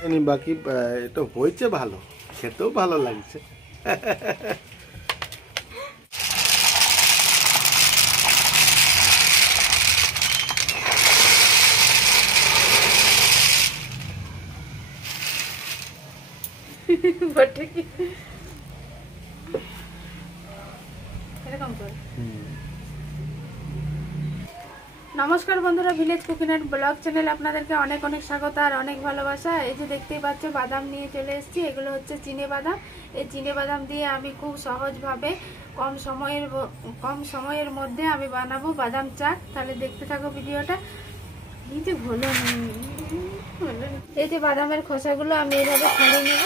বাকি এটা হয়েছে ভালো, খেতেও ভালো লাগছে। নমস্কার বন্ধুরা, village cooking and blog channel আপনাদেরকে অনেক অনেক স্বাগত আর অনেক ভালোবাসা। এই যে দেখতেই পাচ্ছ বাদাম নিয়ে চলে এসেছি, এগুলো হচ্ছে চিনে বাদাম। এই চিনে বাদাম দিয়ে আমি খুব সহজভাবে কম সময়ের মধ্যে আমি বানাবো বাদাম চাট। তাহলে দেখতে থাকো ভিডিওটা। এই যে বাদামের খোসাগুলো আমি এইভাবে ছাড়িয়ে নেব।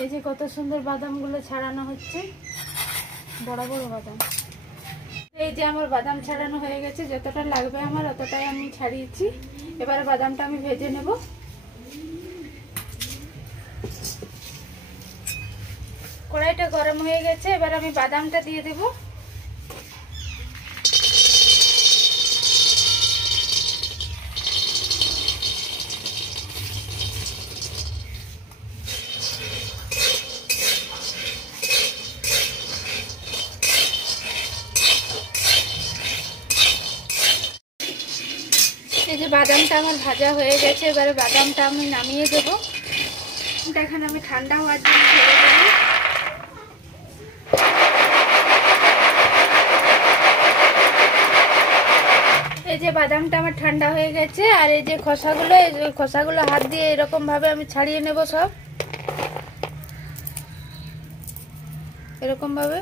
এই যে কত সুন্দর বাদামগুলো ছাড়ানো হচ্ছে, বড় বড় বাদাম। এই যে আমার বাদাম ছাড়ানো হয়ে গেছে, যতটা লাগবে আমার অতটাই আমি ছাড়িয়েছি। এবারে বাদামটা আমি ভেজে নেব। কড়াইটা গরম হয়ে গেছে, এবার আমি বাদামটা দিয়ে দেব। এই যে বাদামটা আমার ভাজা হয়ে গেছে, এবারে বাদামটা আমি নামিয়ে দেব। দেখেন আমি ঠান্ডা হওয়ার জন্য ছেড়ে দেব। এই যে বাদামটা আমার ঠান্ডা হয়ে গেছে, আর এই যে খোসাগুলো হাত দিয়ে এরকম ভাবে আমি ছাড়িয়ে নেব সব, এরকম ভাবে।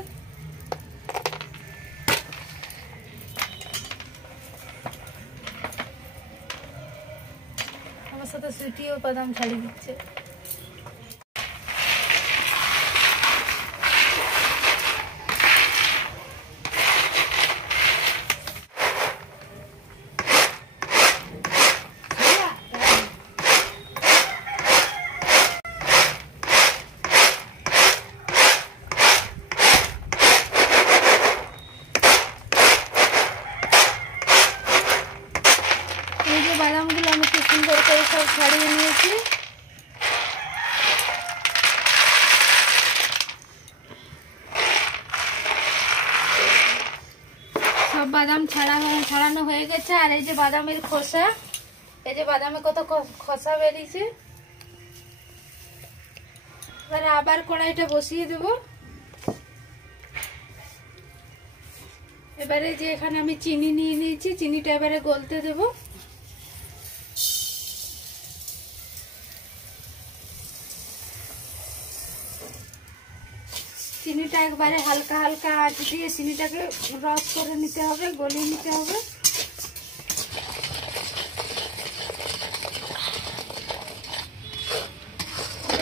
আমার সাথে সুইটিও বাদাম ছাড়িয়ে দিচ্ছে। এই যে বাদামগুলো আমি খুব সুন্দর করে সব ছাড়িয়ে নিয়েছি। সব বাদাম ছাড়ানো হয়ে গেছে। আর এই যে বাদামের খোসা, এই যে বাদামে কত খোসা বেরিয়েছে। এবারে আবার কড়াইটা বসিয়ে দেব। এবারে যে এখানে আমি চিনি নিয়ে নিয়েছি, চিনিটা এবারে গলতে দেব। চিনিটা একবারে হালকা হালকা আঁচ দিয়ে চিনিটাকে রস করে নিতে হবে, গলিয়ে নিতে হবে।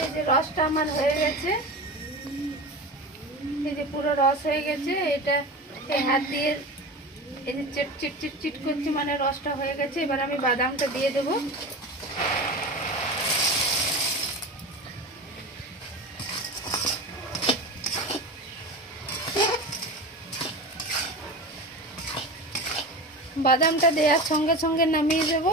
এই যে রসটা আমার হয়ে গেছে, এই যে পুরো রস হয়ে গেছে। এটা এই হাত দিয়ে এই যে চিট চিট চিট করছে, মানে রসটা হয়ে গেছে। এবার আমি বাদামটা দিয়ে দেবো। বাদামটা দেওয়ার সঙ্গে সঙ্গে নামিয়ে দেব।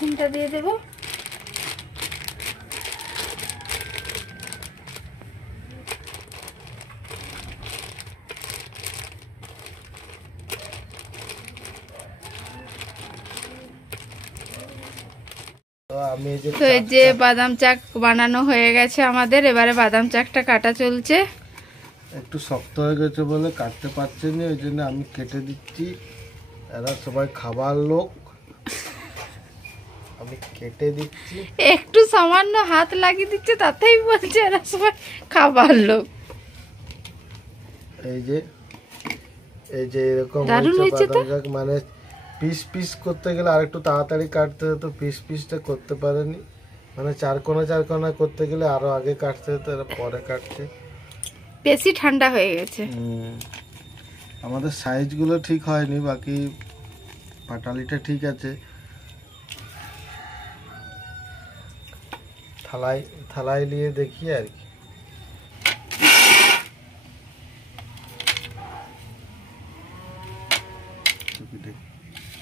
চিনিটা দিয়ে দেব। তো এই যে বাদাম চাক বানানো হয়ে গেছে আমাদের। এবারে বাদাম চাকটা কাটা চলছে। একটু শক্ত হয়ে গেছে বলে কাটতে পারছে না, ওই জন্য আমি কেটে দিচ্ছি। এরা সবাই খাবার লোক, আমি কেটে দিচ্ছি। একটু সামান্য হাত লাগিয়ে দিচ্ছে তাতেই বলছে এরা সবাই খাবার লোক। এই যে এরকম দারুণ হয়েছে তো। বাদাম গাছ, মানে পিস পিস করতে গেলে আর একটু তাড়াতাড়ি কাটতে হতো, পিস পিসটা করতে পারেনি। মানে চার কোনা করতে গেলে আরো আগে কাটতে হতো, এরা পরে কাটছে। বেশি ঠান্ডা হয়ে গেছে। আমাদের সাইজগুলো ঠিক হয়নি, বাকি পাটালিটা ঠিক আছে। থালায় নিয়ে দেখি আর কি।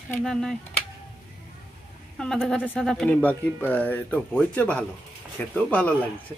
সাদা নাই আমাদের ঘরে সাদা। বাকি এটা হয়েছে ভালো, খেতেও ভালো লাগছে।